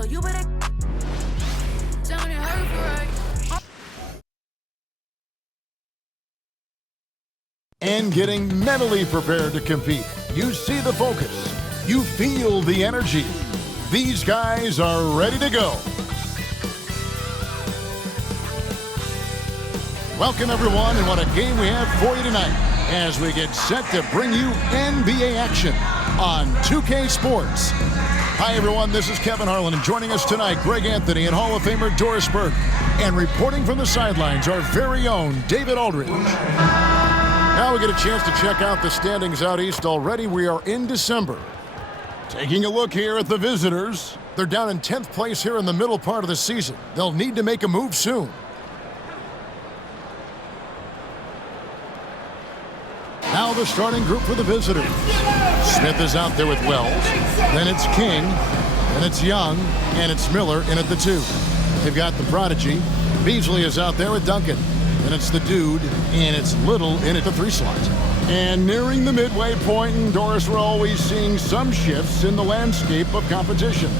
So you better tell me hurt right. And getting mentally prepared to compete. You see the focus. You feel the energy. These guys are ready to go. Welcome, everyone, and what a game we have for you tonight as we get set to bring you NBA action on 2K Sports. Hi, everyone. This is Kevin Harlan, and joining us tonight, Greg Anthony and Hall of Famer Doris Burke. And reporting from the sidelines, our very own David Aldridge. Now we get a chance to check out the standings out east already. We are in December. Taking a look here at the visitors. They're down in 10th place here in the middle part of the season. They'll need to make a move soon. Now the starting group for the visitors. Smith is out there with Wells. Then it's King. Then it's Young. And it's Miller in at the 2. They've got the prodigy. Beasley is out there with Duncan. Then it's the dude. And it's Little in at the 3 slot. And nearing the midway point, and Doris, we're always seeing some shifts in the landscape of competition.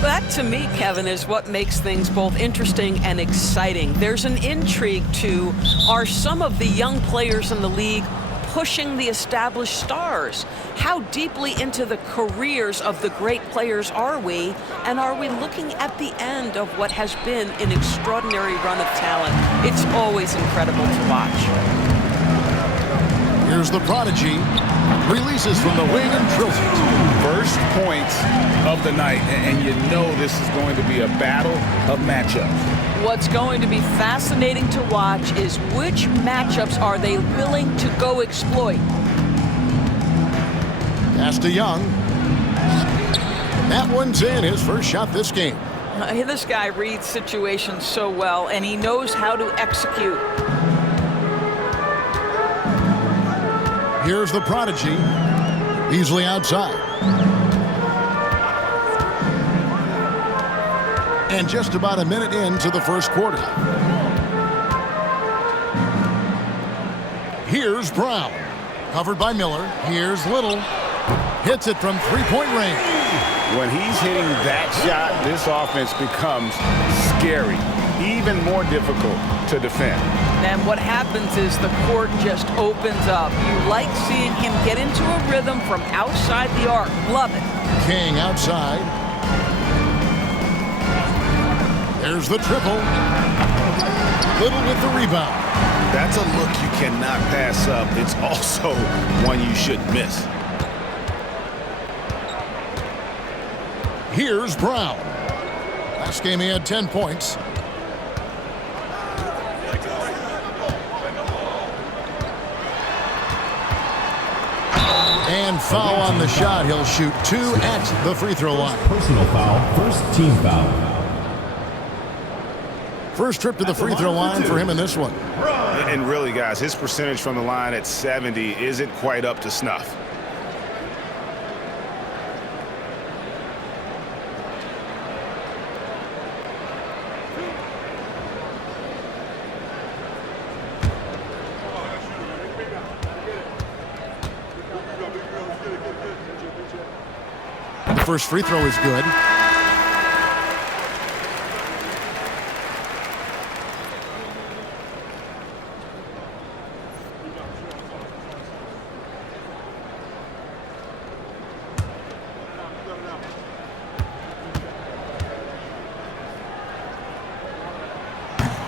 That, to me, Kevin, is what makes things both interesting and exciting. There's an intrigue to, are some of the young players in the league pushing the established stars? How deeply into the careers of the great players are we? And are we looking at the end of what has been an extraordinary run of talent? It's always incredible to watch. Here's the prodigy. Releases from the wing and drills it. First points of the night, and you know this is going to be a battle of matchups. What's going to be fascinating to watch is which matchups are they willing to go exploit. Pass to Young. That one's in, his first shot this game. This guy reads situations so well, and he knows how to execute. Here's the prodigy. Beasley outside. And just about a minute into the first quarter. Here's Brown. Covered by Miller. Here's Little. Hits it from three-point range. When he's hitting that shot, this offense becomes scary, even more difficult to defend. And what happens is the court just opens up. You like seeing him get into a rhythm from outside the arc. Love it. King outside. There's the triple. Little with the rebound. That's a look you cannot pass up. It's also one you shouldn't miss. Here's Brown. Last game he had 10 points. And foul on the shot. He'll shoot 2 at the free throw line. Personal foul, first team foul. First trip to the free throw line for him in this one. And really, guys, his percentage from the line at 70 isn't quite up to snuff. The first free throw is good.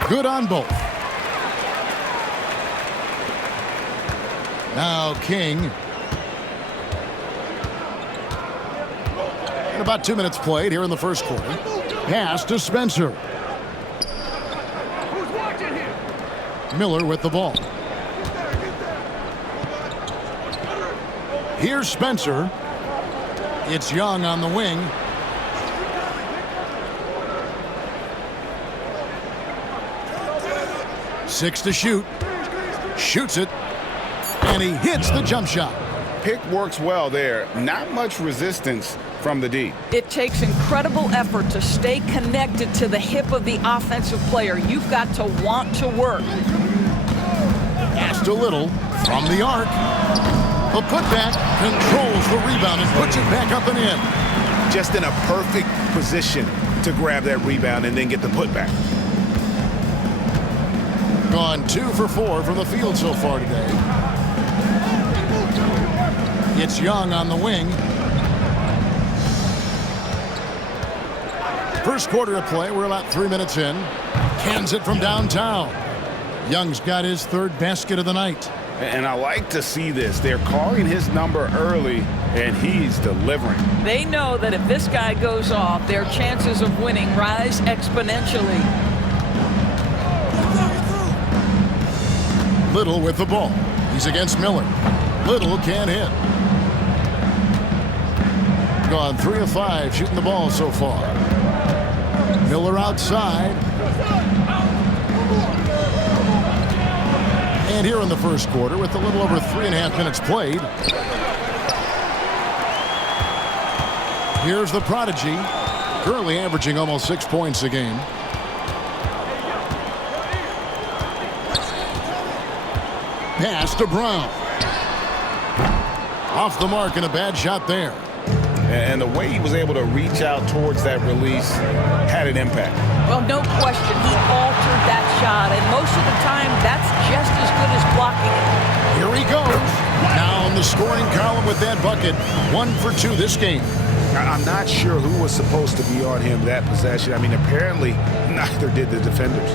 Good on both. Now King. And about 2 minutes played here in the first quarter. Pass to Spencer. Miller with the ball. Here's Spencer. It's Young on the wing. Six to shoot. Shoots it. And he hits the jump shot. Pick works well there. Not much resistance from the D. It takes incredible effort to stay connected to the hip of the offensive player. You've got to want to work. Pass to Little from the arc. The putback controls the rebound and puts it back up and in. Just in a perfect position to grab that rebound and then get the putback. Gone 2 for 4 from the field so far today. It's Young on the wing. First quarter of play. We're about 3 minutes in. Cans it from downtown. Young's got his third basket of the night. And I like to see this. They're calling his number early, and he's delivering. They know that if this guy goes off, their chances of winning rise exponentially. Little with the ball. He's against Miller. Little can't hit. Gone 3 of 5 shooting the ball so far. Miller outside. And here in the first quarter, with a little over 3.5 minutes played, here's the prodigy, currently averaging almost 6 points a game. Pass to Brown. Off the mark and a bad shot there. And the way he was able to reach out towards that release had an impact. Well, no question, he altered that shot, and most of the time, that's just as good as blocking it. Here he goes. Now in the scoring column with that bucket. 1 for 2 this game. I'm not sure who was supposed to be on him that possession. I mean, apparently, neither did the defenders.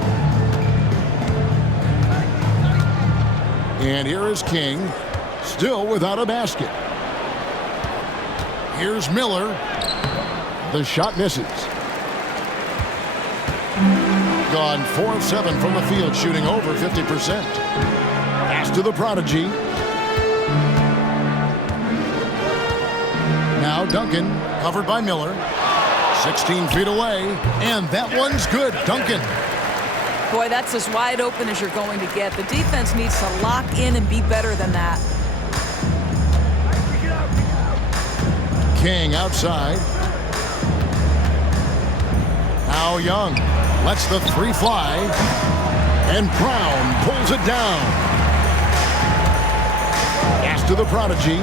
And here is King, still without a basket. Here's Miller. The shot misses. Gone 4 of 7 from the field, shooting over 50%. Pass to the prodigy. Now Duncan, covered by Miller. 16 feet away, and that one's good. Duncan. Boy, that's as wide open as you're going to get. The defense needs to lock in and be better than that. King outside. Now Young lets the 3 fly, and Brown pulls it down. Pass to the prodigy.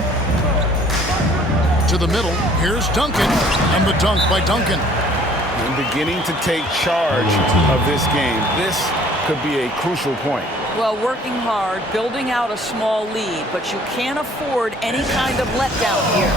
To the middle. Here's Duncan, and the dunk by Duncan. And beginning to take charge of this game. This could be a crucial point. Well, working hard, building out a small lead, but you can't afford any kind of letdown here.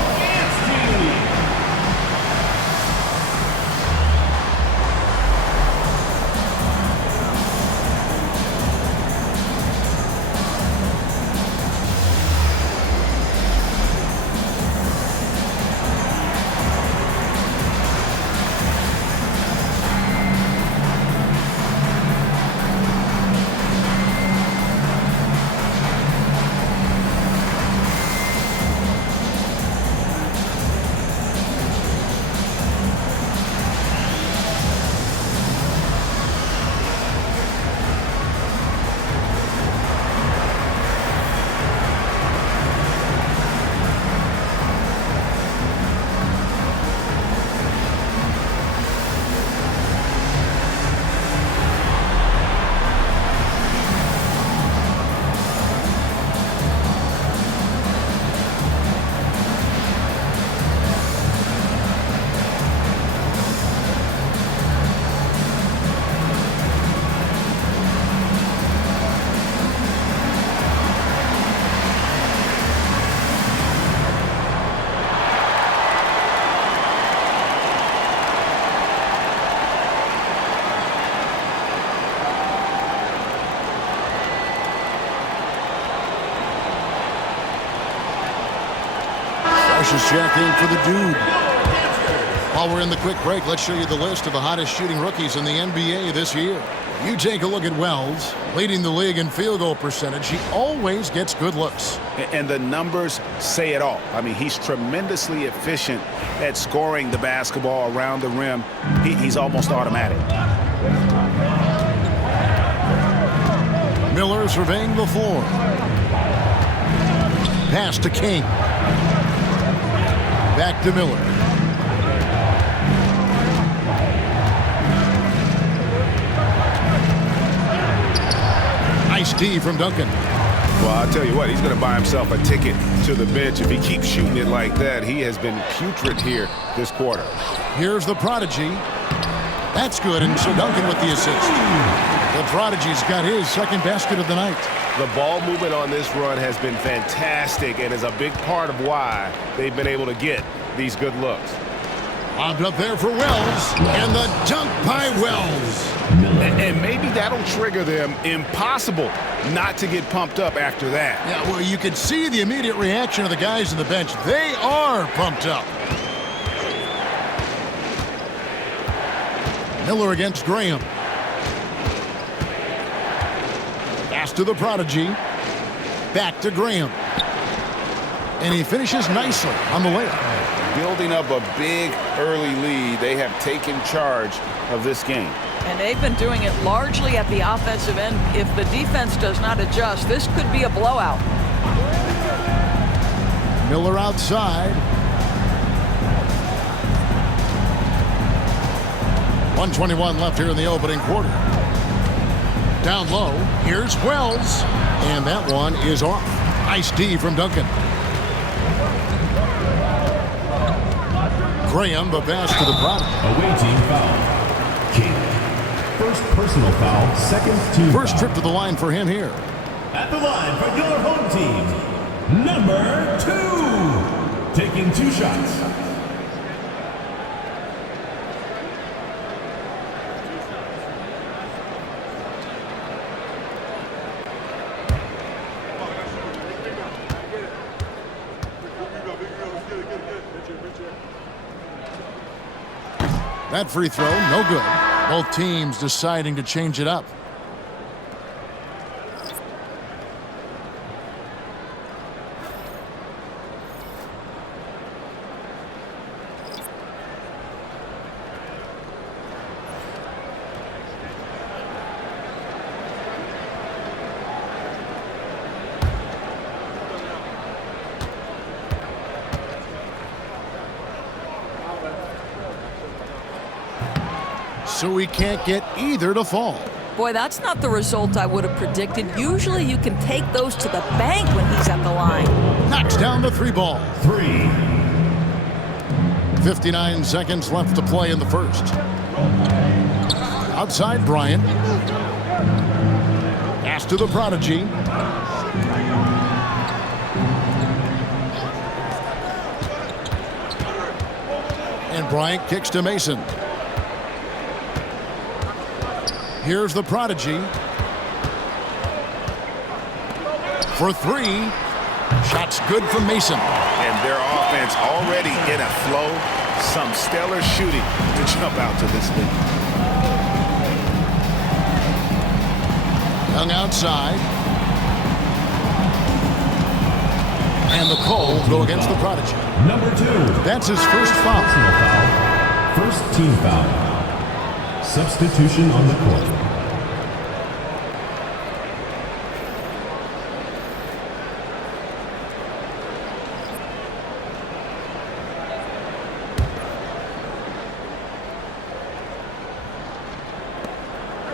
Precious check in for the dude. While we're in the quick break, let's show you the list of the hottest shooting rookies in the NBA this year. You take a look at Wells, leading the league in field goal percentage. He always gets good looks. And the numbers say it all. I mean, he's tremendously efficient at scoring the basketball around the rim. He's almost automatic. Miller surveying the floor. Pass to King. Back to Miller. Nice D from Duncan. Well, I'll tell you what, he's going to buy himself a ticket to the bench if he keeps shooting it like that. He has been putrid here this quarter. Here's the prodigy. That's good, and so Duncan with the assist. The Prodigy's got his second basket of the night. The ball movement on this run has been fantastic and is a big part of why they've been able to get these good looks. Lobbed up there for Wells, and the dunk by Wells. And maybe that'll trigger them. Impossible not to get pumped up after that. Yeah, well, you can see the immediate reaction of the guys on the bench. They are pumped up. Miller against Graham. Pass to the Prodigy. Back to Graham. And he finishes nicely on the layup. Building up a big early lead, they have taken charge of this game. And they've been doing it largely at the offensive end. If the defense does not adjust, this could be a blowout. Miller outside. 1:21 left here in the opening quarter. Down low, here's Wells. And that one is off. Nice D from Duncan. Graham, the pass to the Prodigy. Away team foul. King. First personal foul, second team First foul. trip to the line for him here. At the line for your home team, number 2. Taking 2 shots. That free throw, no good. Both teams deciding to change it up. So we can't get either to fall. Boy, that's not the result I would have predicted. Usually you can take those to the bank when he's at the line. Knocks down the 3 ball. 3. 59 seconds left to play in the first. Outside Bryant. Pass to the Prodigy. And Bryant kicks to Mason. Here's the Prodigy. For 3. Shots good from Mason. And their offense already in a flow. Some stellar shooting to jump out to this lead. Young outside. And the call will go against the Prodigy. Number 2. That's his first foul. Personal foul. First team foul. Substitution on the court.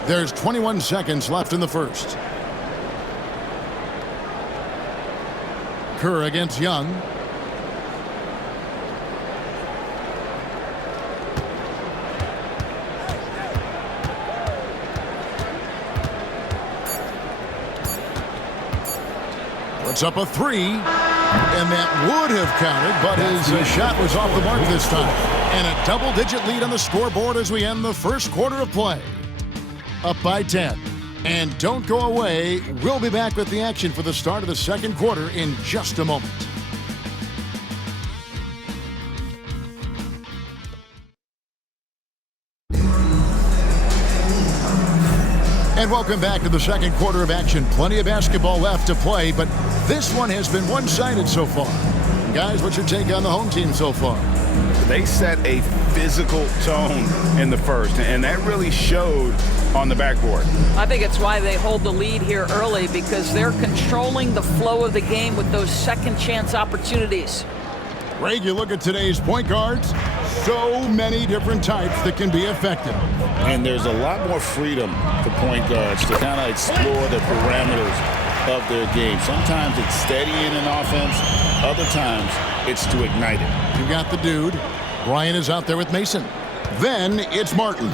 There's 21 seconds left in the first. Kerr against Young. Puts up a 3, and that would have counted, but his shot was off the mark this time. And a double-digit lead on the scoreboard as we end the first quarter of play. Up by 10. And don't go away. We'll be back with the action for the start of the second quarter in just a moment. And welcome back to the second quarter of action. Plenty of basketball left to play, but this one has been one-sided so far. Guys, what's your take on the home team so far? They set a physical tone in the first, and that really showed on the backboard. I think it's why they hold the lead here early, because they're controlling the flow of the game with those second chance opportunities. Greg, you look at today's point guards, so many different types that can be effective. And there's a lot more freedom for point guards to kind of explore the parameters of their game. Sometimes it's steadying an offense. Other times it's to ignite it. You got the dude. Brian is out there with Mason. Then it's Martin.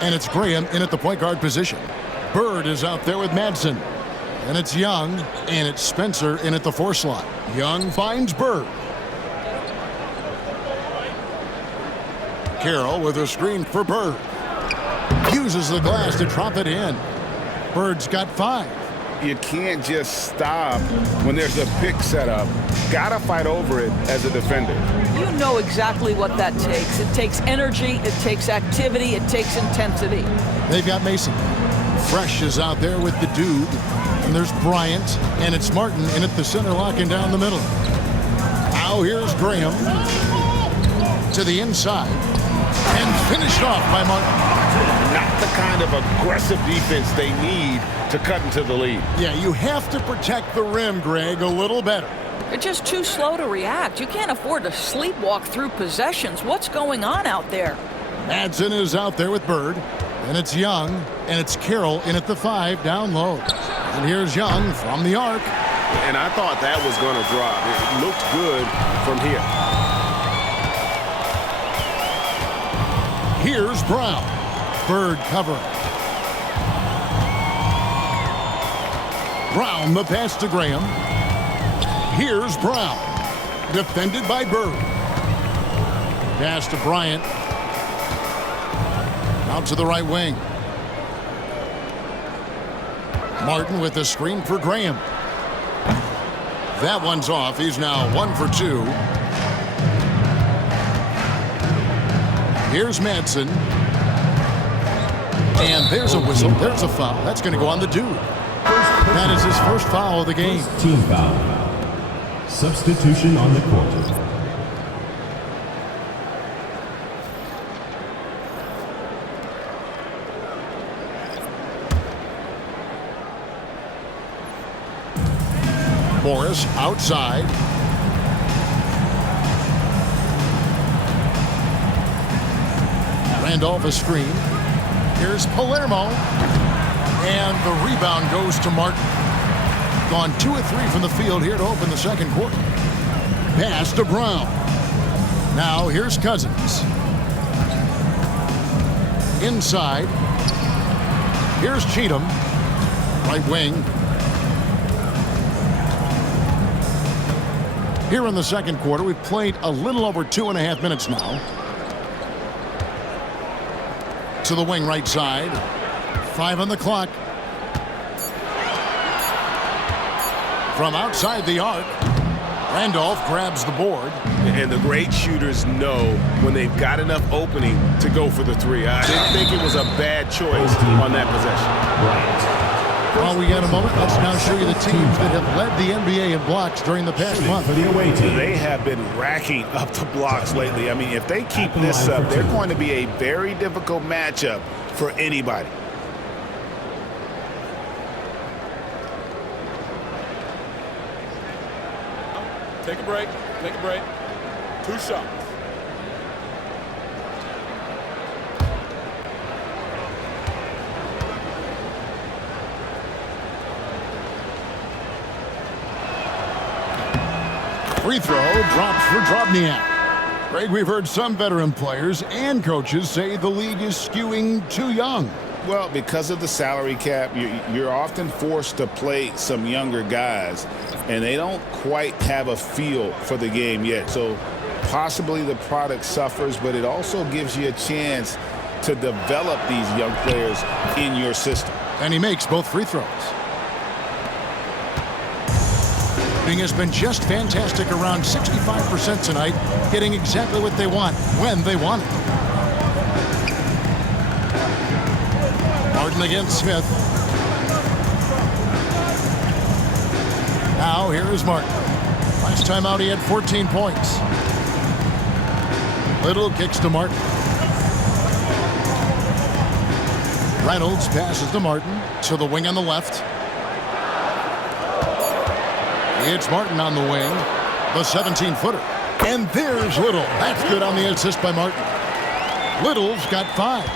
And it's Graham in at the point guard position. Bird is out there with Madsen. And it's Young, and it's Spencer in at the 4 slot. Young finds Bird. Carroll with a screen for Bird. Uses the glass to drop it in. Bird's got 5. You can't just stop when there's a pick set up. Gotta fight over it as a defender. You know exactly what that takes. It takes energy, it takes activity, it takes intensity. They've got Mason. Fresh is out there with the dude. And there's Bryant, and it's Martin in at the center, locking down the middle. Now here's Graham to the inside, and finished off by Martin. Not the kind of aggressive defense they need to cut into the lead. Yeah, you have to protect the rim, Greg, a little better. They're just too slow to react. You can't afford to sleepwalk through possessions. What's going on out there? Madsen is out there with Bird, and it's Young, and it's Carroll in at the 5 down low. And here's Young from the arc. And I thought that was going to drop. It looked good from here. Here's Brown. Bird covering. Brown the pass to Graham. Here's Brown. Defended by Bird. Pass to Bryant. Out to the right wing. Martin with the screen for Graham. That one's off. He's now 1 for 2. Here's Madsen. And there's a whistle. There's a foul. That's going to go on the dude. That is his first foul of the game. Team foul. Substitution on the court. Morris outside. Randolph a screen. Here's Palermo. And the rebound goes to Martin. Gone 2 of 3 from the field here to open the second quarter. Pass to Brown. Now here's Cousins. Inside. Here's Cheatham. Right wing. Here in the second quarter, we've played a little over 2.5 minutes now. To the wing right side. 5 on the clock. From outside the arc, Randolph grabs the board. And the great shooters know when they've got enough opening to go for the 3. I didn't think it was a bad choice on that possession. While we got a moment, let's now show you the teams that have led the NBA in blocks during the past month. For the away team. They have been racking up the blocks lately. I mean, if they keep this up, they're going to be a very difficult matchup for anybody. Take a break. Take a break. 2 shots. Free throw drops for Drobniak. Greg, we've heard some veteran players and coaches say the league is skewing too young. Well, because of the salary cap, you're often forced to play some younger guys, and they don't quite have a feel for the game yet. So possibly the product suffers, but it also gives you a chance to develop these young players in your system. And he makes both free throws. Has been just fantastic, around 65% tonight, getting exactly what they want when they want it. Martin against Smith. Now here is Martin. Last time out he had 14 points. Little kicks to Martin. Reynolds passes to Martin to the wing on the left. It's Martin on the wing, the 17-footer. And there's Little. That's good on the assist by Martin. Little's got 5.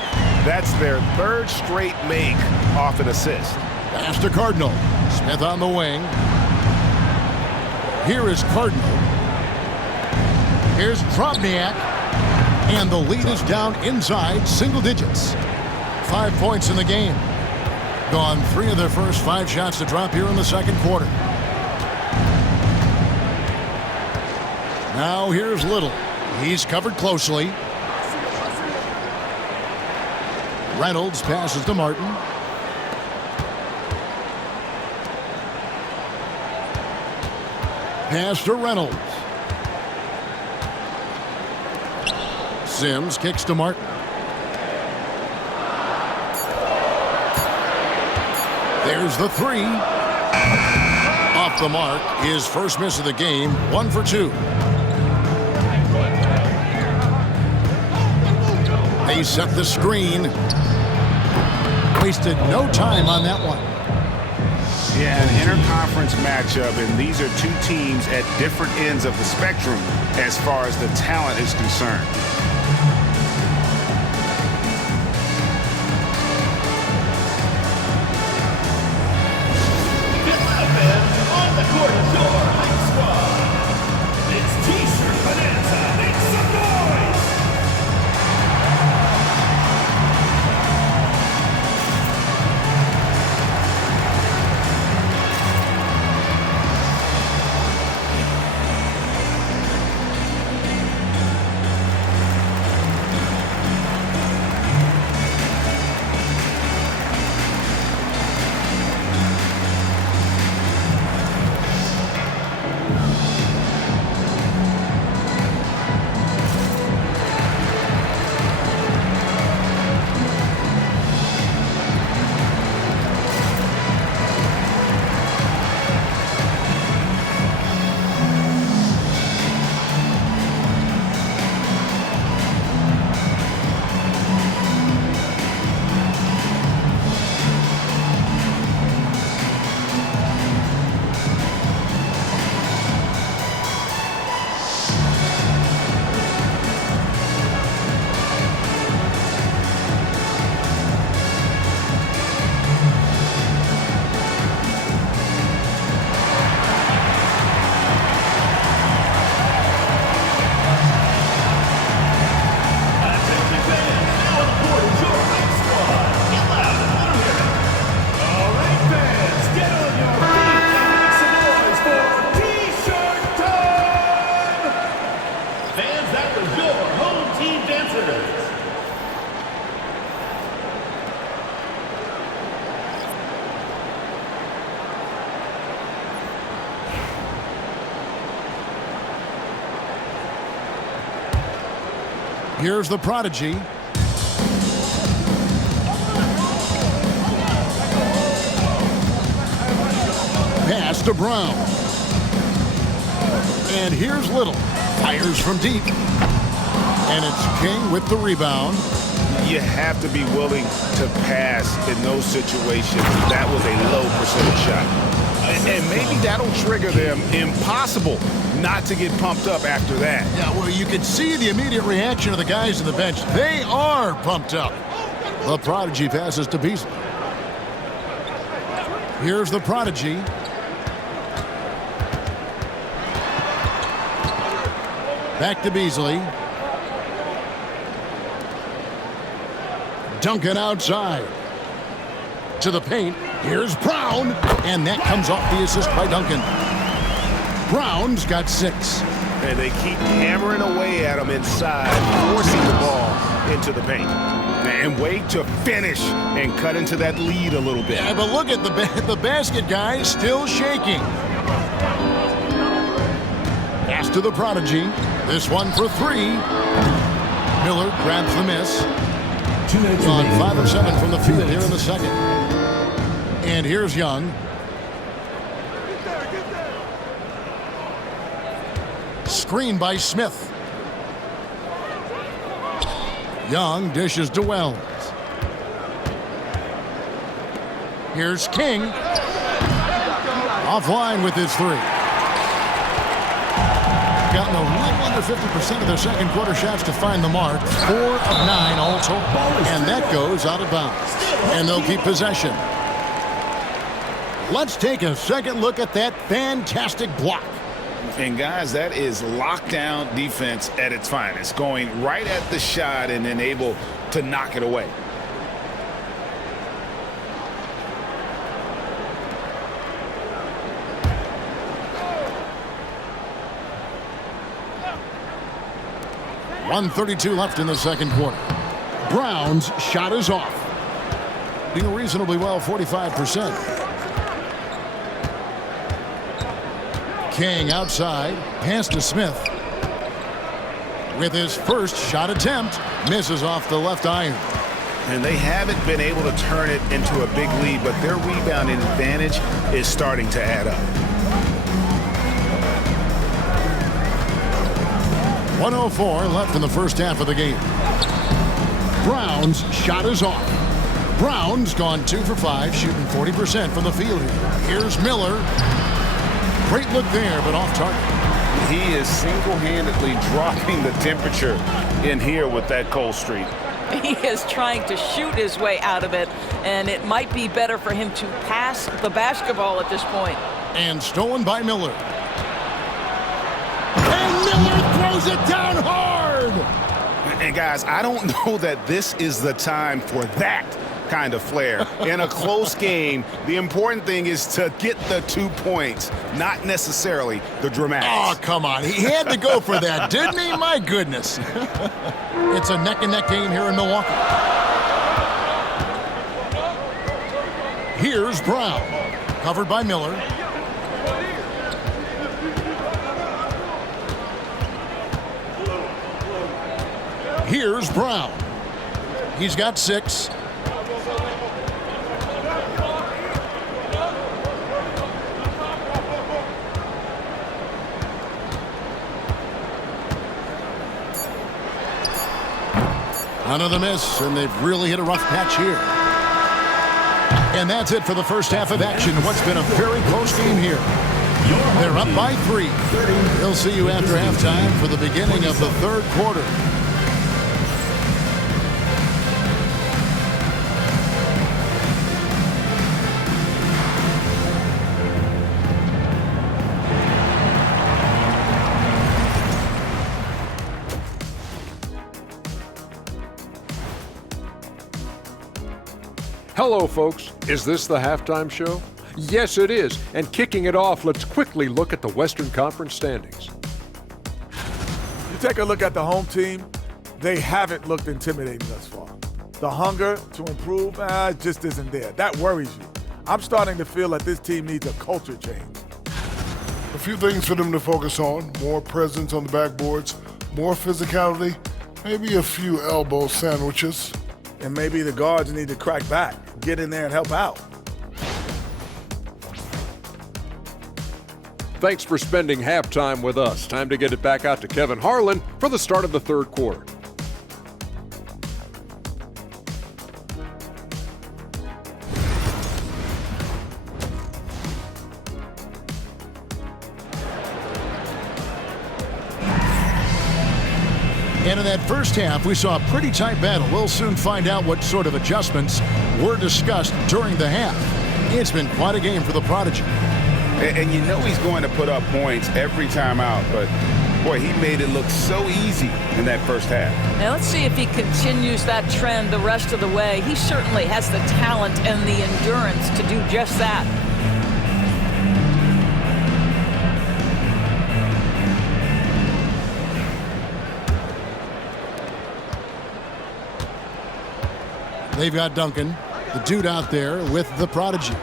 That's their 3rd straight make off an assist. Pass to Cardinal. Smith on the wing. Here is Cardinal. Here's Drobniak. And the lead is down inside single digits. 5 points in the game. Gone 3 of their first 5 shots to drop here in the second quarter. Now here's Little. He's covered closely. Reynolds passes to Martin. Pass to Reynolds. Sims kicks to Martin. There's the 3. Off the mark. His first miss of the game. 1 for 2. They set the screen. Wasted no time on that one. Yeah, an interconference matchup, and these are two teams at different ends of the spectrum as far as the talent is concerned. On the court, your high squad. It's T-shirt Bonanza. Make some noise. Here's the prodigy. Pass to Brown. And here's Little. Fires from deep. And it's King with the rebound. You have to be willing to pass in those situations. That was a low percentage shot. And maybe that'll trigger them. Impossible not to get pumped up after that. Yeah, well, you can see the immediate reaction of the guys on the bench. They are pumped up. The prodigy passes to Beasley. Here's the prodigy. Back to Beasley. Duncan outside. To the paint. Here's Brown. And that comes off the assist by Duncan. Brown's got 6. And they keep hammering away at him inside, forcing the ball into the paint. And wait to finish and cut into that lead a little bit. Yeah, but look at the basket guy still shaking. Pass to the prodigy. This one for 3. Miller grabs the miss. 2 minutes On remaining. 5 of 7 from the field here in the second. And here's Young. Screen by Smith. Young dishes to Wells. Here's King. Offline with his 3. Gotten a little under 50% of their second quarter shots to find the mark. 4 of 9 all total. And that goes out of bounds. And they'll keep possession. Let's take a second look at that fantastic block. And guys, that is lockdown defense at its finest. Going right at the shot and then able to knock it away. 1:32 left in the second quarter. Brown's shot is off. Doing reasonably well, 45%. King outside, pass to Smith. With his first shot attempt, misses off the left iron. And they haven't been able to turn it into a big lead, but their rebounding advantage is starting to add up. 1:04 left in the first half of the game. Brown's shot is off. Brown's gone 2 for 5, shooting 40% from the field here. Here's Miller. Great look there, but off target. He is single-handedly dropping the temperature in here with that cold streak. He is trying to shoot his way out of it, and it might be better for him to pass the basketball at this point. And stolen by Miller. And Miller throws it down hard! And guys, I don't know that this is the time for that kind of flair. In a close game, the important thing is to get the 2 points, not necessarily the dramatics. Oh, come on. He had to go for that, didn't he? My goodness. It's a neck-and-neck game here in Milwaukee. Here's Brown. Covered by Miller. Here's Brown. He's got 6. Another miss, and they've really hit a rough patch here. And that's it for the first half of action. What's been a very close game here. They're up by 3. We'll see you after halftime for the beginning of the third quarter. Hello, folks. Is this the halftime show? Yes, it is. And kicking it off, let's quickly look at the Western Conference standings. You take a look at the home team, they haven't looked intimidating thus far. The hunger to improve just isn't there. That worries you. I'm starting to feel that this team needs a culture change. A few things for them to focus on: more presence on the backboards, more physicality, maybe a few elbow sandwiches. And maybe the guards need to crack back, get in there and help out. Thanks for spending halftime with us. Time to get it back out to Kevin Harlan for the start of the third quarter. And in that first half, we saw a pretty tight battle. We'll soon find out what sort of adjustments were discussed during the half. It's been quite a game for the Prodigy. And you know he's going to put up points every time out, but boy, he made it look so easy in that first half. Now let's see if he continues that trend the rest of the way. He certainly has the talent and the endurance to do just that. They've got Duncan, the dude out there with the Prodigy.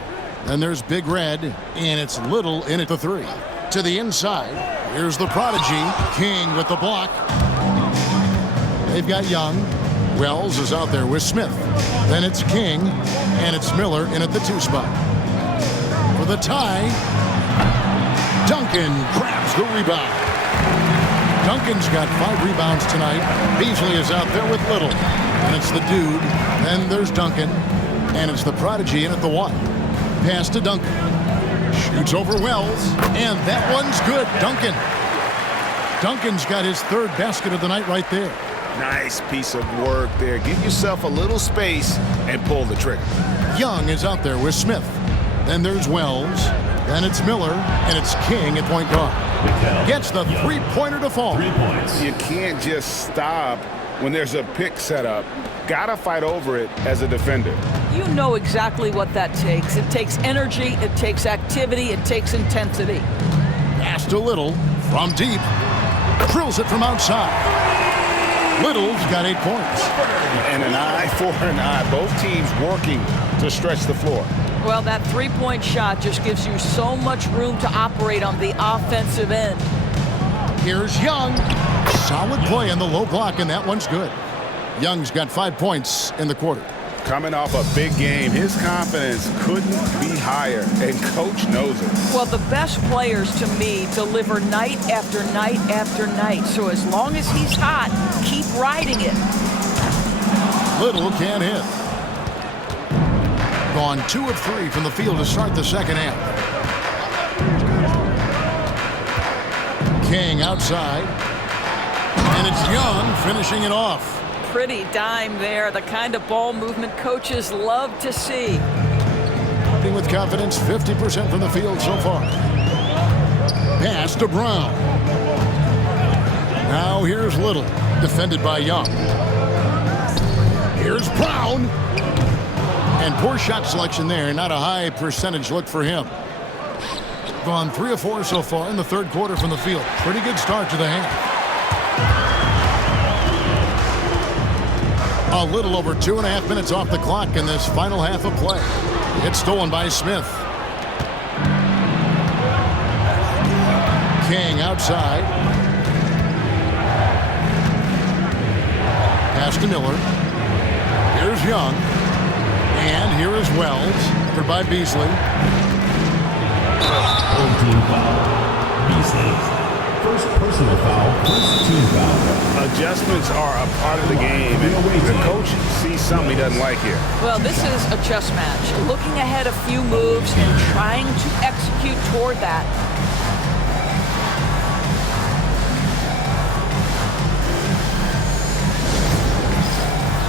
Then there's Big Red, and it's Little in at the 3. To the inside, here's the Prodigy. King with the block. They've got Young. Wells is out there with Smith. Then it's King, and it's Miller in at the 2 spot. For the tie, Duncan grabs the rebound. Duncan's got 5 rebounds tonight. Beasley is out there with Little. And it's the dude. Then there's Duncan. And it's the Prodigy in at the 1. Pass to Duncan. Shoots over Wells. And that one's good. Duncan's got his 3rd basket of the night right there. Nice piece of work there. Give yourself a little space and pull the trigger. Young is out there with Smith. Then there's Wells. Then it's Miller. And it's King at point guard. Gets the 3-pointer to fall. 3 points. You can't just stop when there's a pick set up. Gotta fight over it as a defender. You know exactly what that takes. It takes energy, it takes activity, it takes intensity. Pass to Little from deep. Drills it from outside. Little's got 8 points. And an eye for an eye. Both teams working to stretch the floor. Well, that three-point shot just gives you so much room to operate on the offensive end. Here's Young. Solid play in the low block, and that one's good. Young's got 5 points in the quarter. Coming off a big game, his confidence couldn't be higher, and Coach knows it. Well, the best players, to me, deliver night after night after night. So as long as he's hot, keep riding it. Little can't hit. Gone 2 of 3 from the field to start the second half. King outside. And it's Young finishing it off. Pretty dime there, the kind of ball movement coaches love to see. With confidence, 50% from the field so far. Pass to Brown. Now here's Little, defended by Young. Here's Brown. And poor shot selection there, not a high percentage look for him. Gone 3 of 4 so far in the third quarter from the field. Pretty good start to the half. A little over 2.5 minutes off the clock in this final half of play. It's stolen by Smith. King outside. Pass to Miller. Here's Young. And here is Wells. Covered by Beasley. Home team foul. Beasley. First personal foul, first team foul. Adjustments are a part of the game, and the coach sees something he doesn't like here. Well, this is a chess match. Looking ahead a few moves and trying to execute toward that.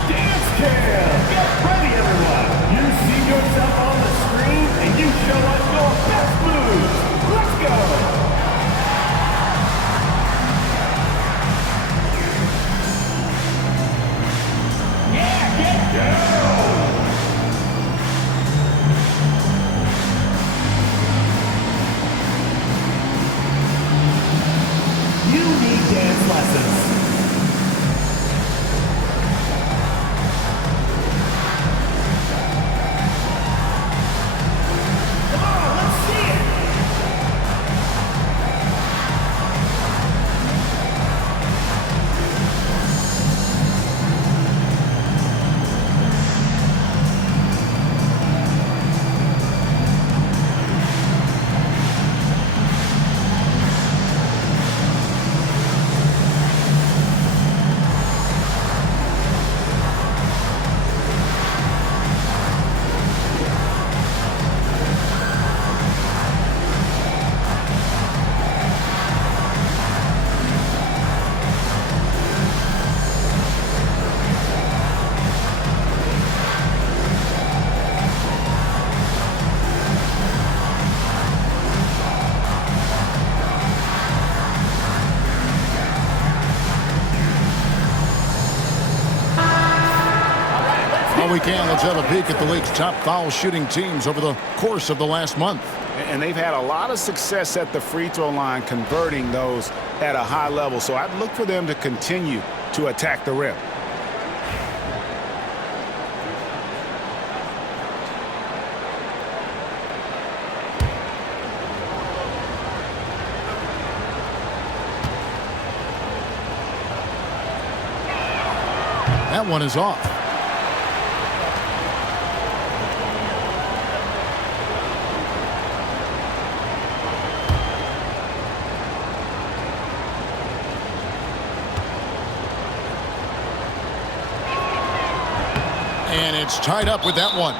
Dance cam! Get ready, everyone! You see yourself on the screen, and you show us your best moves. Let's go! You need dance lessons. Come on, let's see it. We can. Let's have a peek at the league's top foul shooting teams over the course of the last month. And they've had a lot of success at the free throw line, converting those at a high level. So I'd look for them to continue to attack the rim. That one is off. And it's tied up with that one.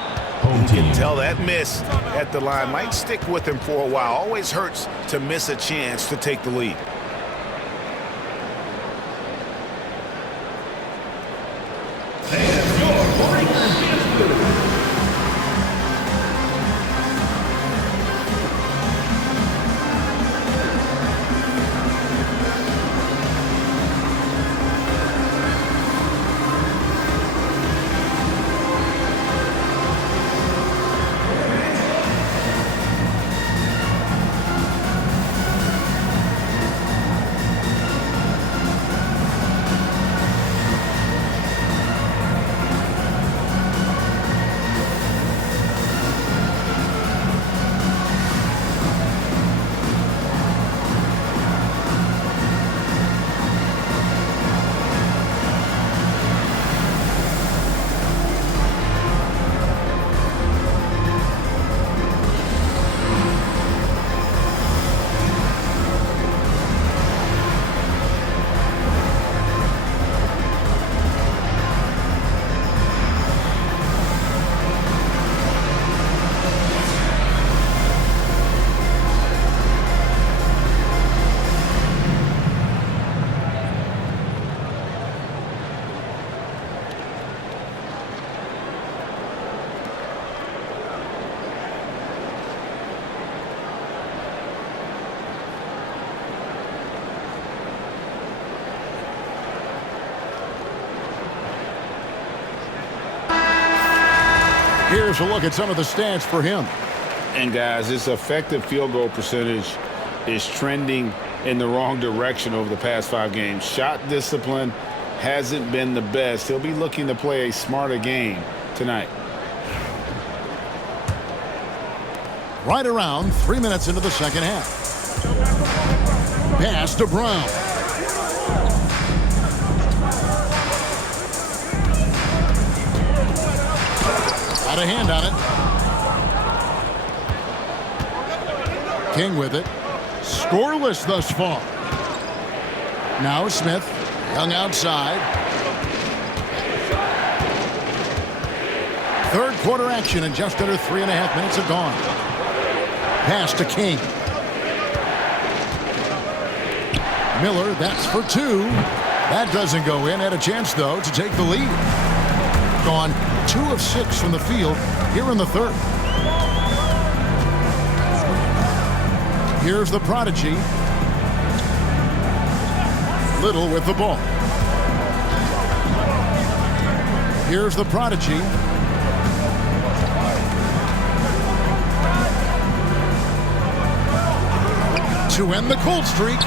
You can tell that miss at the line might stick with him for a while. Always hurts to miss a chance to take the lead. And your breakers is good. Here's a look at some of the stats for him. And guys, his effective field goal percentage is trending in the wrong direction over the past 5 games. Shot discipline hasn't been the best. He'll be looking to play a smarter game tonight. Right around 3 minutes into the second half. Pass to Brown. Got a hand on it. King with it. Scoreless thus far. Now Smith. Young outside. Third quarter action and just under 3.5 minutes have gone. Pass to King. Miller, that's for 2. That doesn't go in. Had a chance, though, to take the lead. Gone 2 of 6 from the field here in the third. Here's the prodigy. Little with the ball. Here's the prodigy. To end the cold streak,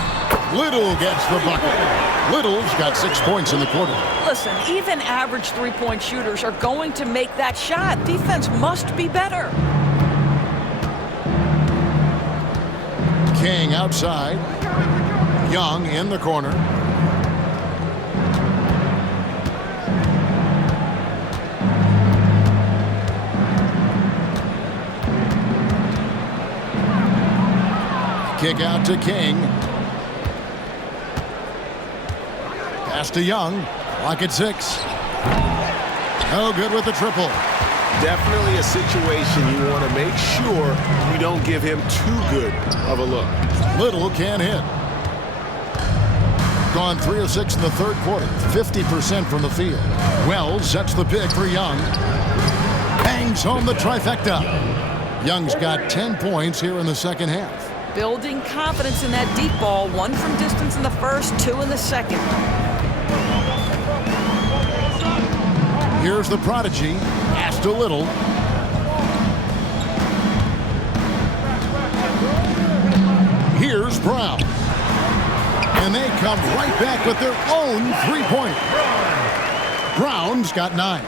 Little gets the bucket. Little's got 6 points in the quarter. Listen, even average three-point shooters are going to make that shot. Defense must be better. King outside. Young in the corner. Kick out to King. Pass to Young. Clock at 6. No good with the triple. Definitely a situation you want to make sure you don't give him too good of a look. Little can't hit. Gone 3 of 6 in the third quarter. 50% from the field. Wells sets the pick for Young. Bangs home the trifecta. Young's got 10 points here in the second half. Building confidence in that deep ball. 1 from distance in the first, 2 in the second. Here's the prodigy. Pass to Little. Here's Brown. And they come right back with their own three-pointer. Brown's got 9.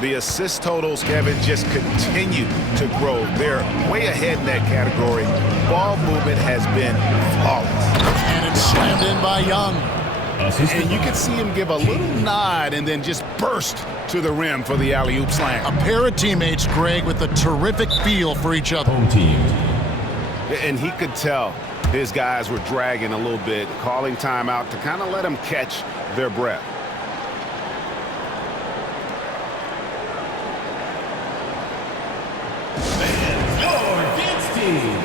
The assist totals, Kevin, just continue to grow. They're way ahead in that category. Ball movement has been flawless. And it's slammed in by Young. And you can see him give a little nod and then just burst to the rim for the alley-oop slam. A pair of teammates, Greg, with a terrific feel for each other. Home team. And he could tell his guys were dragging a little bit, calling timeout to kind of let them catch their breath. Your dance team.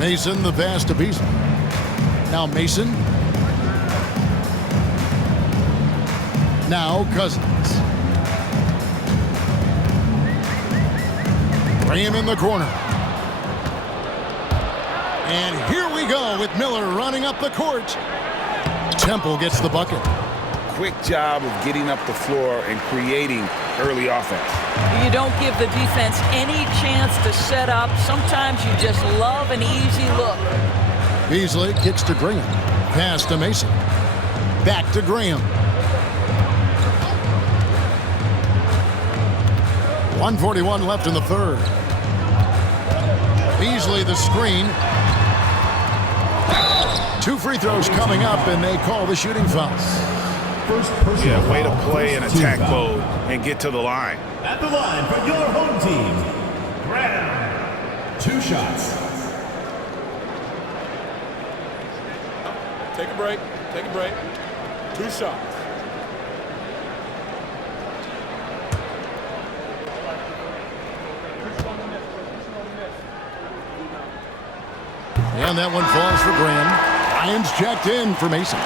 Mason, the pass to Beasley. Now Mason. Now Cousins. Graham in the corner. And here we go with Miller running up the court. Temple gets the bucket. Quick job of getting up the floor and creating early offense. You don't give the defense any chance to set up. Sometimes you just love an easy look. Beasley kicks to Graham. Pass to Mason. Back to Graham. 1:41 left in the third. Beasley the screen. 2 free throws coming up, and they call the shooting foul. Yeah, way to play in attack mode and get to the line. At the line for your home team, Brown. 2 shots. Take a break. Take a break. 2 shots. And that one falls for Graham. Ryan's checked in for Mason.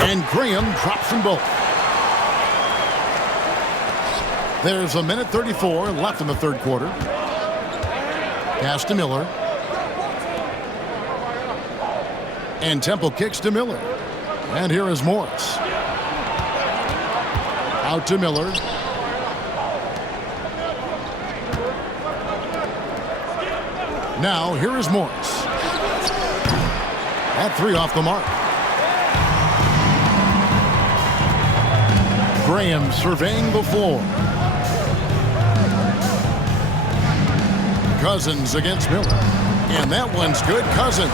And Graham drops them both. There's 1:34 left in the third quarter. Pass to Miller. And Temple kicks to Miller. And here is Morris. Out to Miller. Now here is Morris. That 3 off the mark. Graham surveying the floor. Cousins against Miller. And that one's good. Cousins.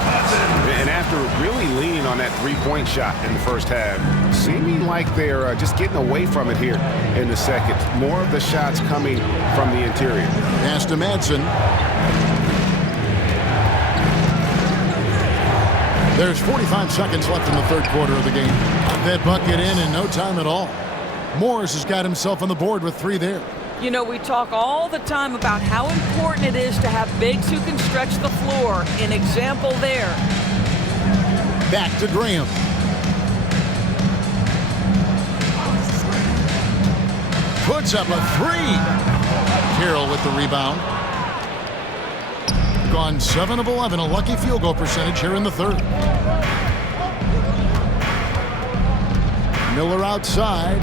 And after really leaning on that three-point shot in the first half, seeming like they're just getting away from it here in the second. More of the shots coming from the interior. Pass to Madsen. There's 45 seconds left in the third quarter of the game. That bucket in no time at all. Morris has got himself on the board with 3 there. You know, we talk all the time about how important it is to have bigs who can stretch the floor. An example there. Back to Graham. Puts up a 3. Carroll with the rebound. Gone 7 of 11, a lucky field goal percentage here in the third. Miller outside.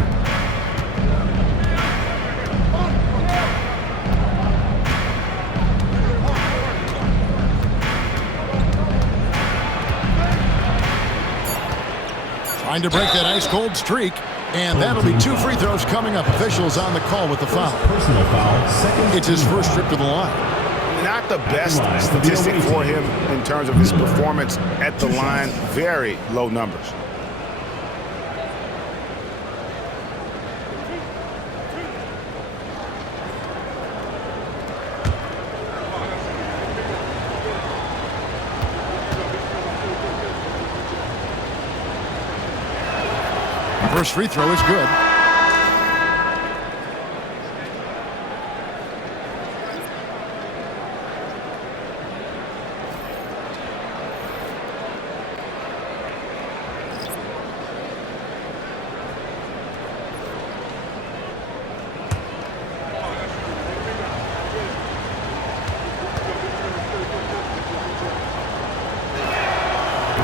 Trying to break that ice-cold streak, and that'll be 2 free throws coming up. Officials on the call with the foul. Personal foul. It's his first trip to the line. Not the best statistic for him in terms of his performance at the line. Very low numbers. First free throw is good.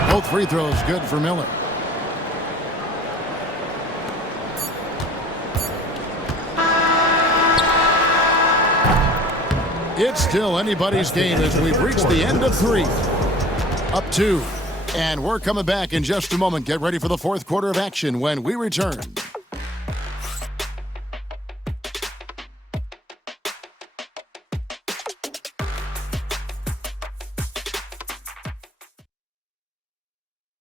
Both free throws good for Miller. It's still anybody's game as we've reached the end of 3. Up 2. And we're coming back in just a moment. Get ready for the fourth quarter of action when we return.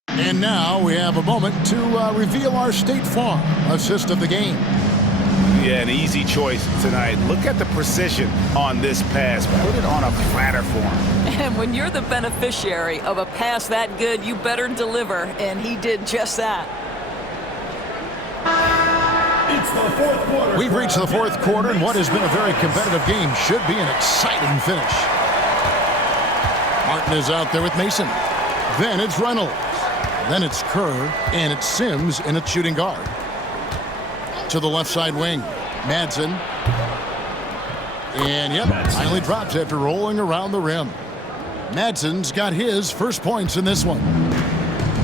And now we have a moment to reveal our State Farm assist of the game. Yeah, an easy choice tonight. Look at the precision on this pass. Put it on a platter for him. And when you're the beneficiary of a pass that good, you better deliver, and he did just that. It's the fourth quarter. We've reached the fourth quarter, and what has been a very competitive game should be an exciting finish. Martin is out there with Mason. Then it's Reynolds. Then it's Kerr, and it's Sims in its shooting guard. To the left side wing, Madsen. And yep, finally drops after rolling around the rim. Madsen's got his first points in this one.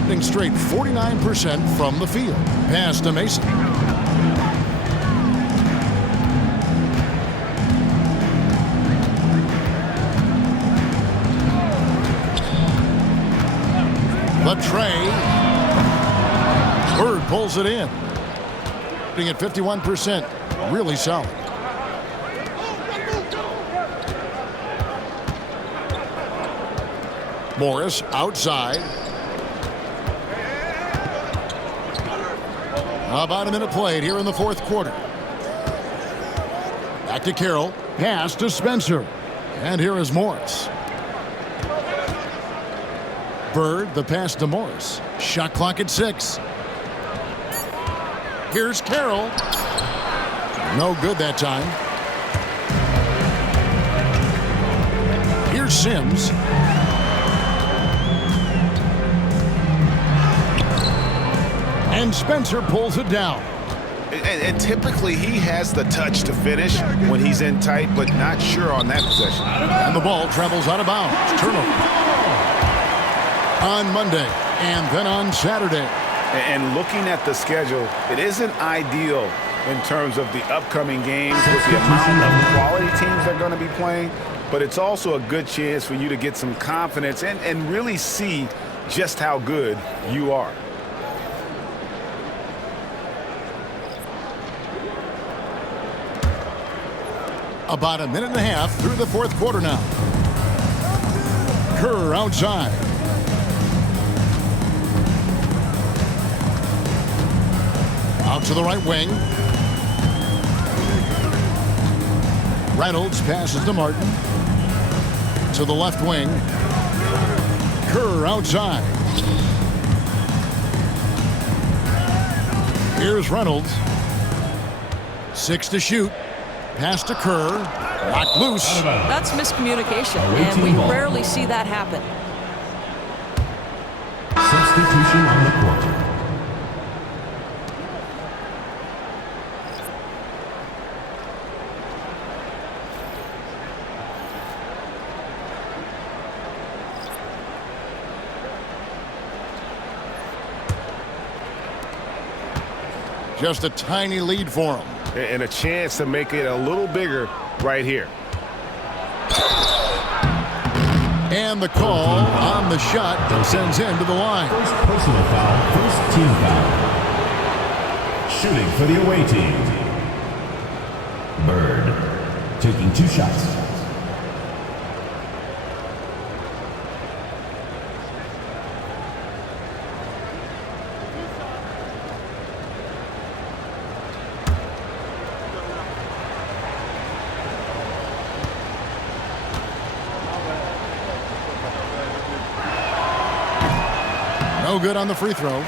Hitting straight 49% from the field. Pass to Mason. The tray. Bird pulls it in. Hitting at 51%. Really solid. Morris outside. About a minute played here in the fourth quarter. Back to Carroll. Pass to Spencer. And here is Morris. Bird, the pass to Morris. Shot clock at 6. Here's Carroll. No good that time. Here's Sims. And Spencer pulls it down. And typically he has the touch to finish when he's in tight, but not sure on that possession. And the ball travels out of bounds. Turnover. On Monday and then on Saturday. And looking at the schedule, it isn't ideal in terms of the upcoming games with the amount of quality teams they're going to be playing, but it's also a good chance for you to get some confidence and really see just how good you are. About a minute and a half through the fourth quarter now. Kerr outside. Out to the right wing. Reynolds passes to Martin. To the left wing. Kerr outside. Here's Reynolds. 6 to shoot. Pass to Kerr. Knocked loose. That's miscommunication, and we rarely see that happen. Substitution on the court. Just a tiny lead for him. And a chance to make it a little bigger right here. And the call on the shot sends him to the line. First personal foul, first team foul. Shooting for the away team. Bird taking 2 shots. No good on the free throw.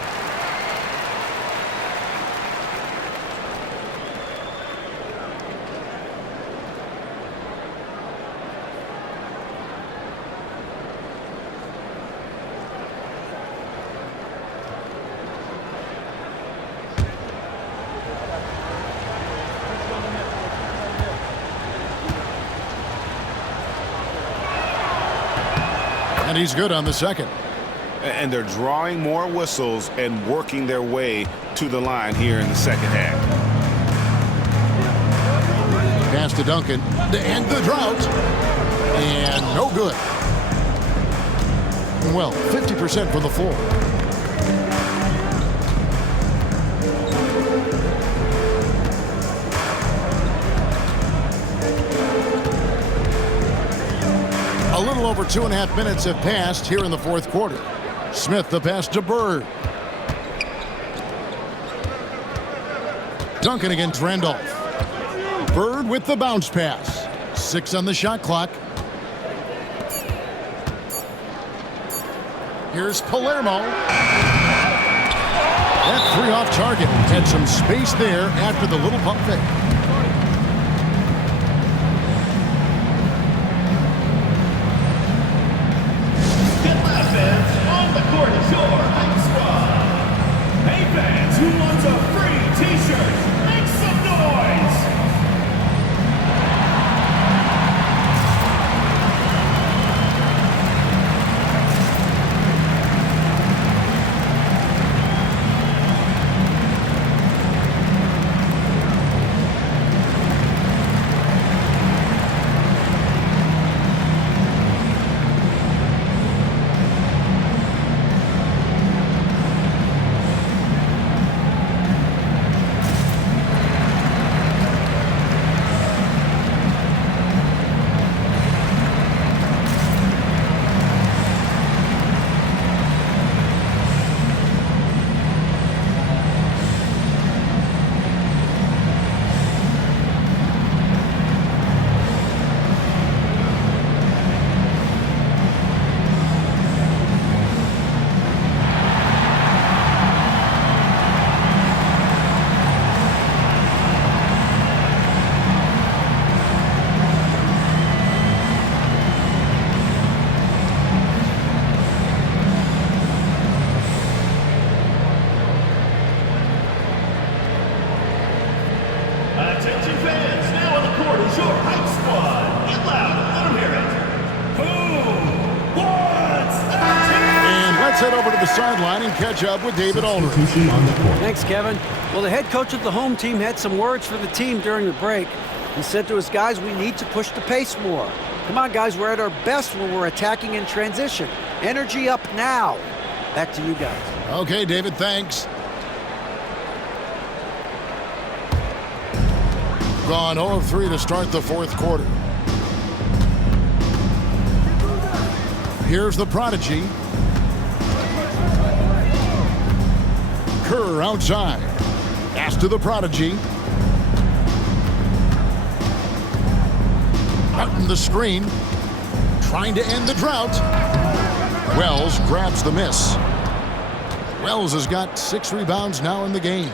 And he's good on the second. And they're drawing more whistles and working their way to the line here in the second half. Pass to Duncan to end the drought. And no good. Well, 50% from the floor. A little over 2.5 minutes have passed here in the fourth quarter. Smith the pass to Bird. Duncan against Randolph. Bird with the bounce pass. 6 on the shot clock. Here's Palermo. That 3 off target. Had some space there after the little pump fake. Atlanta fans, on the court is your hype squad. Hey fans, who wants a free t-shirt? Make some noise! Attention fans, now on the court is your hype squad. Get loud, let them hear it. Who wants a ticket? And let's head over to the sideline and catch up with David Aldridge. Thanks, Kevin. Well, the head coach of the home team had some words for the team during the break. He said to his guys, we need to push the pace more. Come on, guys, we're at our best when we're attacking in transition. Energy up now. Back to you guys. Okay, David, thanks. Gone 0 of 3 to start the fourth quarter. Here's the prodigy. Kerr outside. Pass to the prodigy. Martin the screen. Trying to end the drought. Wells grabs the miss. Wells has got 6 rebounds now in the game.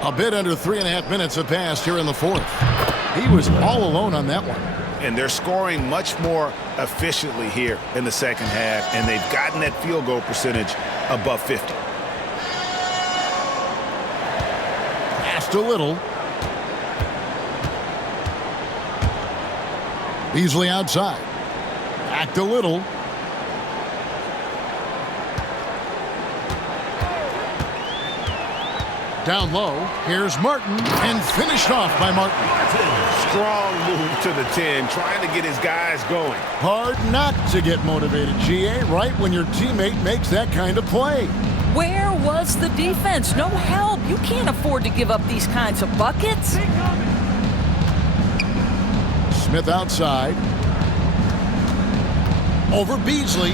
A bit under 3.5 minutes have passed here in the fourth. He was all alone on that one. And they're scoring much more efficiently here in the second half, and they've gotten that field goal percentage above 50. Passed a little. Beasley outside. Back a little. Down low, here's Martin, and finished off by Martin. Strong move to the 10, trying to get his guys going. Hard not to get motivated, GA, right when your teammate makes that kind of play. Where was the defense? No help. You can't afford to give up these kinds of buckets. Smith outside. Over Beasley.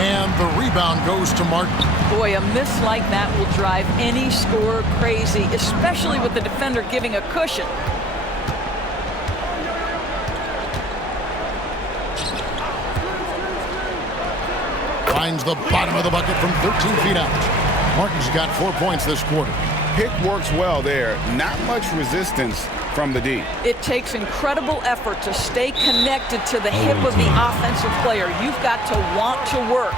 And the rebound goes to Martin. Boy, a miss like that will drive any scorer crazy, especially with the defender giving a cushion. Finds the bottom of the bucket from 13 feet out. Martin's got 4 points this quarter. Pick works well there. Not much resistance from the D. It takes incredible effort to stay connected to the hip of the offensive player. You've got to want to work.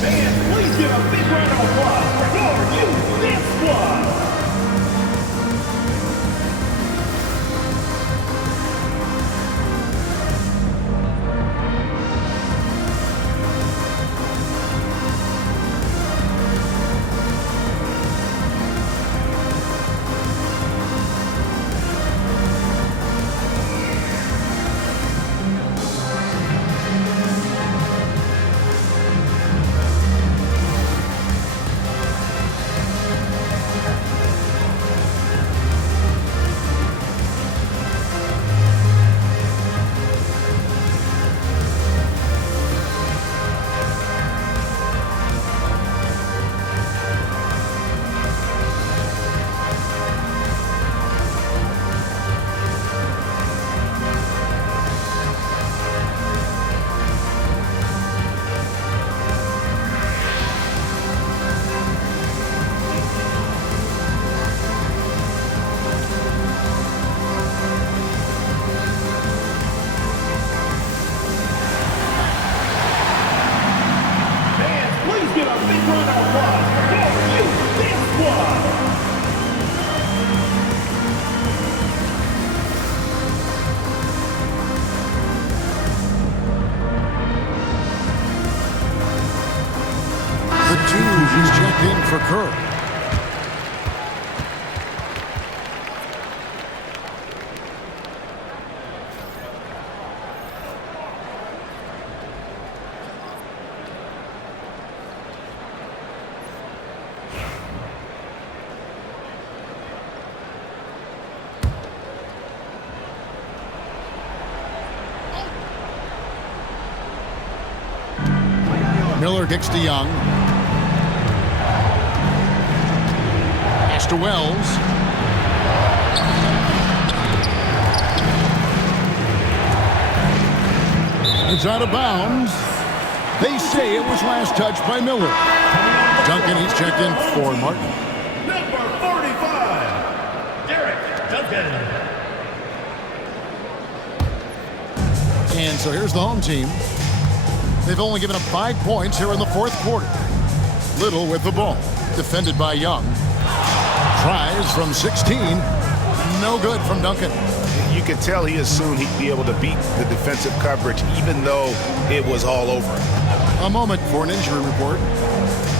Fans, please give a big round of applause for your youth dance squad. occur. Miller kicks to Young. Pass to Wells. It's out of bounds. They say it was last touched by Miller. Duncan, he's checked in for Martin. Number 45, Derek Duncan. And so here's the home team. They've only given up 5 points here in the fourth quarter. Little with the ball. Defended by Young. Tries from 16. No good from Duncan. You could tell he assumed he'd be able to beat the defensive coverage even though it was all over. A moment for an injury report.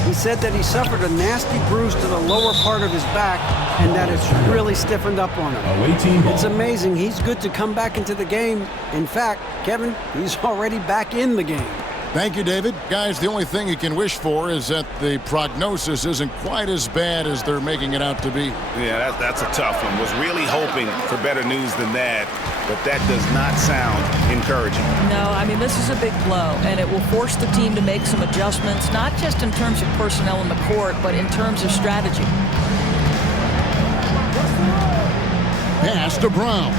He said that he suffered a nasty bruise to the lower part of his back and that it's really stiffened up on him. It's amazing. He's good to come back into the game. In fact, Kevin, he's already back in the game. Thank you, David. Guys, the only thing you can wish for is that the prognosis isn't quite as bad as they're making it out to be. Yeah, that's a tough one. Was really hoping for better news than that, but that does not sound encouraging. No, I mean, this is a big blow, and it will force the team to make some adjustments, not just in terms of personnel in the court, but in terms of strategy. Pass to Brown.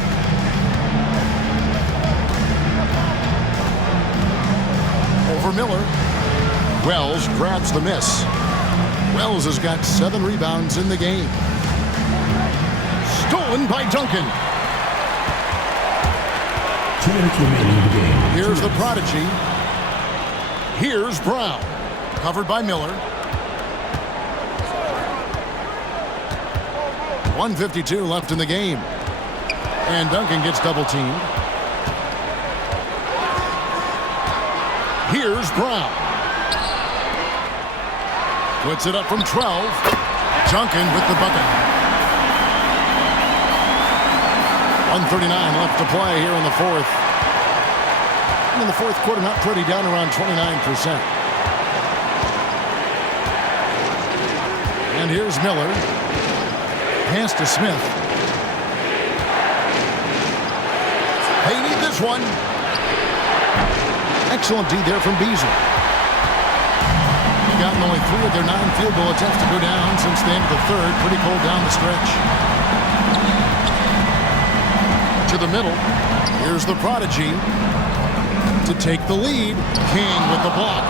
Over Miller. Wells grabs the miss. Wells has got 7 rebounds in the game. Stolen by Duncan. 2 minutes remaining in the game. Here's the prodigy. Here's Brown. Covered by Miller. 1:52 left in the game. And Duncan gets double teamed. Here's Brown. Puts it up from 12. Duncan with the bucket. 1:39 left to play here in the fourth. In the fourth quarter, not pretty, down around 29%. And here's Miller. Pass to Smith. They need this one. Excellent D there from Beasley. They've gotten only 3 of their 9 field goal attempts to go down since the end of the third. Pretty cold down the stretch. To the middle. Here's the prodigy to take the lead. King with the block.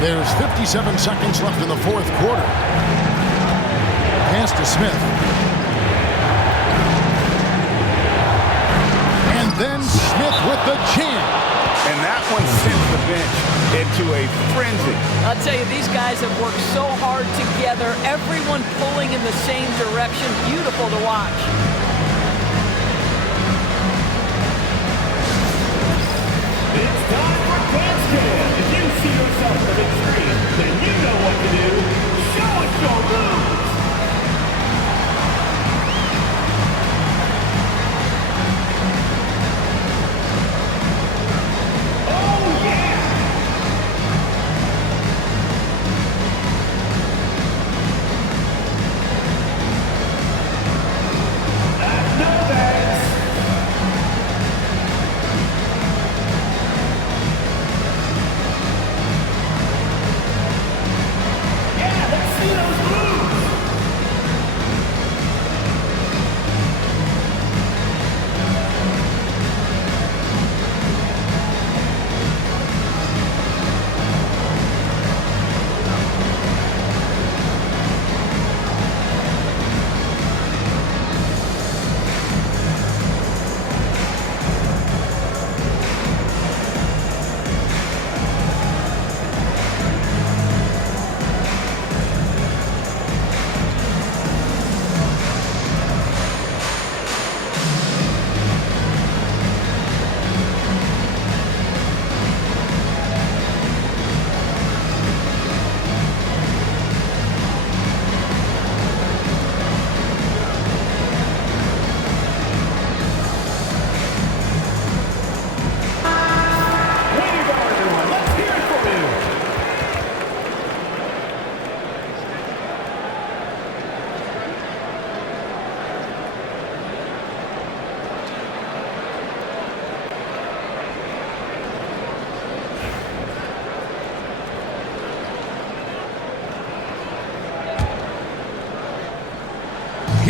There's 57 seconds left in the fourth quarter. Pass to Smith. And then Smith with the jam. And that one sent the bench into a frenzy. I'll tell you, these guys have worked so hard together. Everyone pulling in the same direction. Beautiful to watch. It's time for Touchdown. If you see yourself on the big screen, then you know what to do. Show us your moves. Oh, yeah. That's no thanks.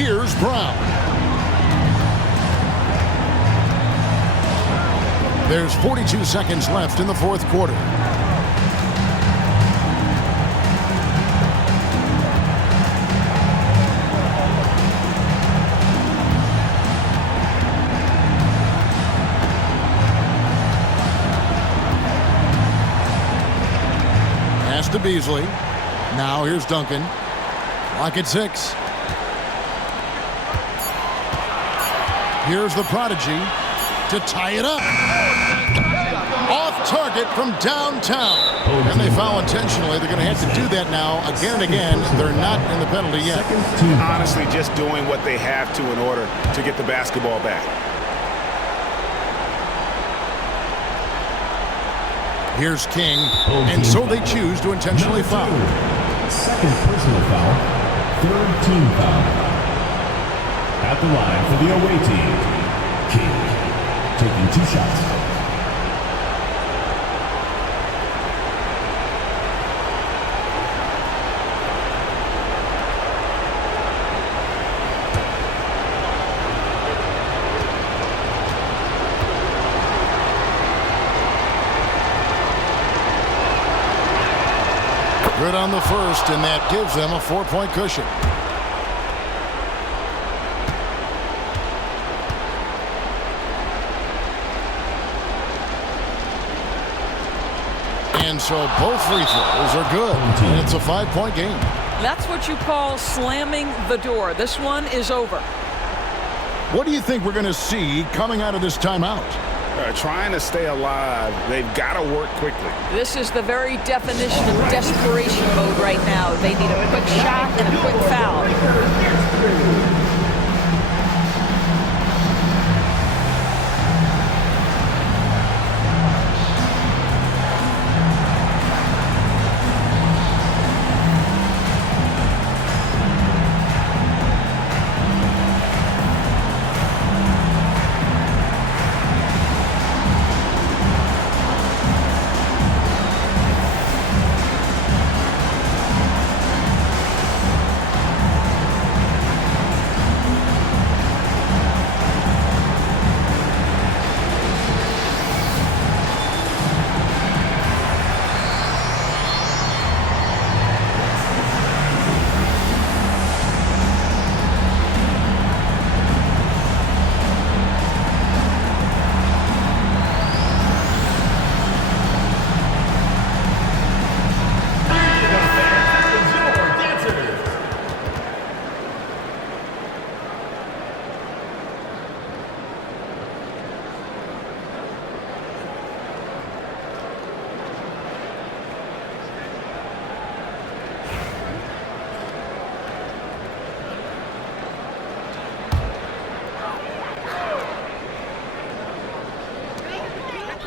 Here's Brown. There's 42 seconds left in the fourth quarter. Pass to Beasley. Now here's Duncan. Clock at 6. Here's the prodigy to tie it up. Off target from downtown. And they foul intentionally. They're going to have to do that now again and again. They're not in the penalty yet. Honestly, just doing what they have to in order to get the basketball back. Here's King. And so they choose to intentionally foul. Second personal foul. Third team foul. At the line for the away team, King taking 2 shots. Good on the first, and that gives them a 4-point cushion. And so both free throws are good, and it's a 5-point game. That's what you call slamming the door. This one is over. What do you think we're going to see coming out of this timeout? Trying to stay alive, they've got to work quickly. This is the very definition of desperation mode right now. They need a quick shot and a quick foul.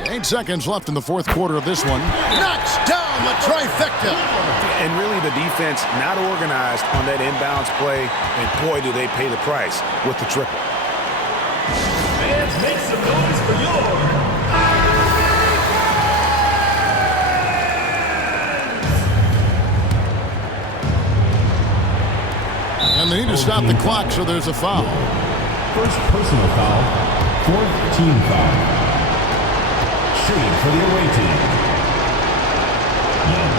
Eight seconds left in the fourth quarter of this one. Knocks down the trifecta. And really the defense not organized on that inbounds play, and boy, do they pay the price with the triple. Fans, make some noise for And they need to stop the clock, so there's a foul. First personal foul, fourth team foul. Shooting for the away team. Young,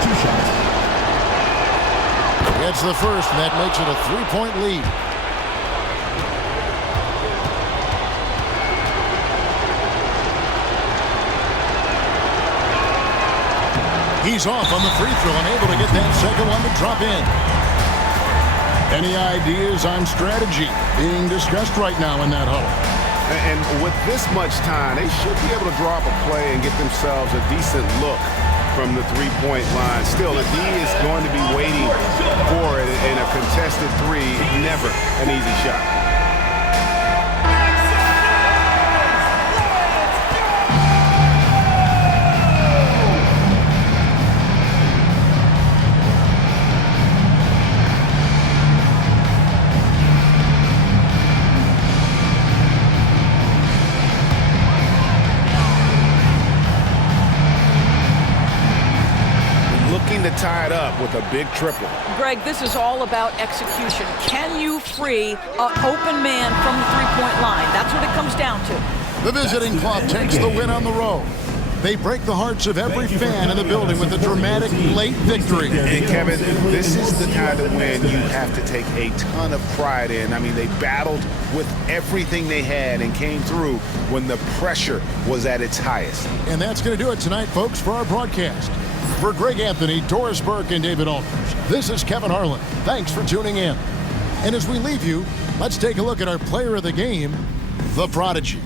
2 shots. Gets the first, and that makes it a 3-point lead. He's off on the free throw, unable to get that second one to drop in. Any ideas on strategy being discussed right now in that huddle? And with this much time, they should be able to draw up a play and get themselves a decent look from the three-point line. Still, the D is going to be waiting for it, and a contested three, never an easy shot. To tie it up with a big triple. Greg, this is all about execution. Can you free an open man from the three-point line? That's what it comes down to. The visiting club takes the win on the road. They break the hearts of every fan in the building with a dramatic late victory. And Kevin, this is the kind of win you have to take a ton of pride in. I mean, they battled with everything they had and came through when the pressure was at its highest. And that's going to do it tonight, folks, for our broadcast. For Greg Anthony, Doris Burke, and David Aldridge, this is Kevin Harlan. Thanks for tuning in. And as we leave you, let's take a look at our player of the game, the Prodigy.